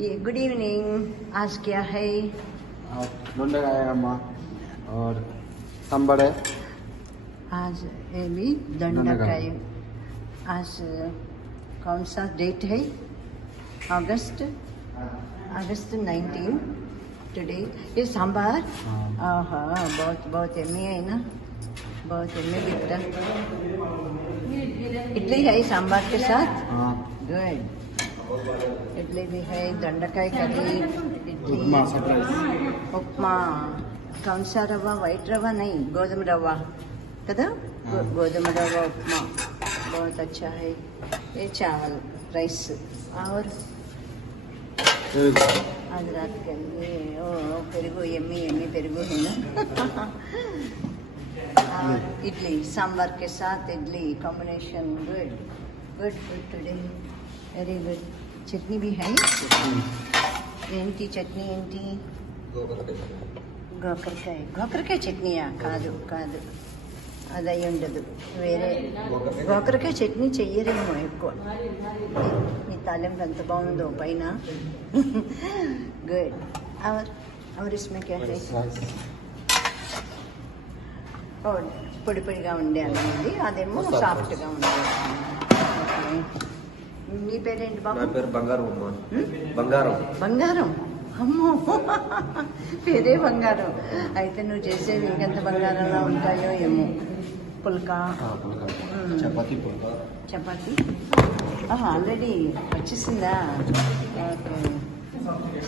ये good evening आज क्या है? आएगा अम्मा और सांबर है। आज ये भी दंडकाय आज कौन सा डेट है? अगस्त अगस्त 19 टुडे ये सांबार? हाँ। हाँ बहुत बहुत एमी है ना? बहुत एमी दिखता। इडली है सांबार के साथ? हाँ। गुड इडली है దొండకాయ కర్రీ उपमा ఉప్మా కంస రవ్వ వైట్ नहीं నై గోధుమ कदा కదా గోధుమ रवा उपमा। बहुत अच्छा है। ये चावल राइस और आज रात के लिए है ना? इडली सांभर के साथ idli combination good good good today very good chutney B ఏంటి చట్నీ ఏంటి గోకరకాయ గోకరకాయ చట్నీయా కాదు కాదు అది అయి ఉండదు వేరే గోకరకాయ చట్నీ చెయ్యరేమో ఎక్కువ మీ తాలింపు ఎంత బాగుందో పైన గుడ్ అవర్ అవర్ ఇస్మే క్యా పొడి పొడిగా ఉండే అన్నది అదేమో సాఫ్ట్గా ఉండే ఓకే మీ పేరేంటి బాబు? పేరు బంగారం బంగారం. బంగారం? అమ్మో. పేరే బంగారం. అయితే నువ్వు చేసేవి ఇంకెంత బంగారంలా ఉంటాయో ఏమో. పుల్కా. చపాతి చపాతి? ఆల్రెడీ వచ్చేసిందా?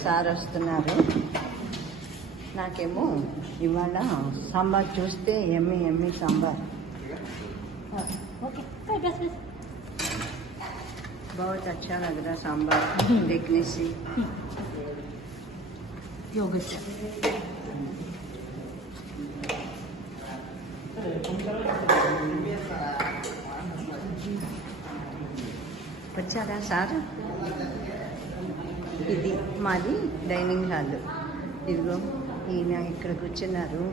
సార్ వస్తున్నారు. నాకేమో ఇవాళ సాంబార్ చూస్తే ఎమ్మి ఎమ్మి సాంబార్. ఓకే. बहुत अच्छा लग रहा सांबार देखने से योगर्ट వచ్చారా సార్ ఇది మాది డైనింగ్ హాల్ ఇదిగో ఈయన ఇక్కడ కూర్చున్నారు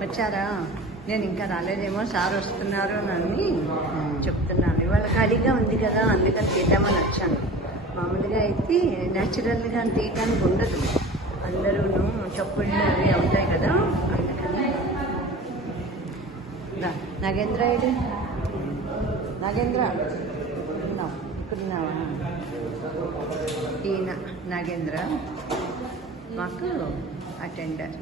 వచ్చారా నేను ఇంకా రాలేదేమో సార్ వస్తున్నారు అని చెప్తున్నాను. ఇవాళ ఖాళీగా ఉంది కదా అందుకని తీద్దామని వచ్చాను. మామూలుగా అయితే న్యాచురల్గా తీయటానికి ఉండదు. అందరూ చెప్పుళ్ళు అవి ఉంటాయి కదా అందుకని. నాగేంద్ర ఏడి? నాగేంద్ర? ఇక్కడున్నావా? ఈయన నాగేంద్ర మాకు అటెండర్.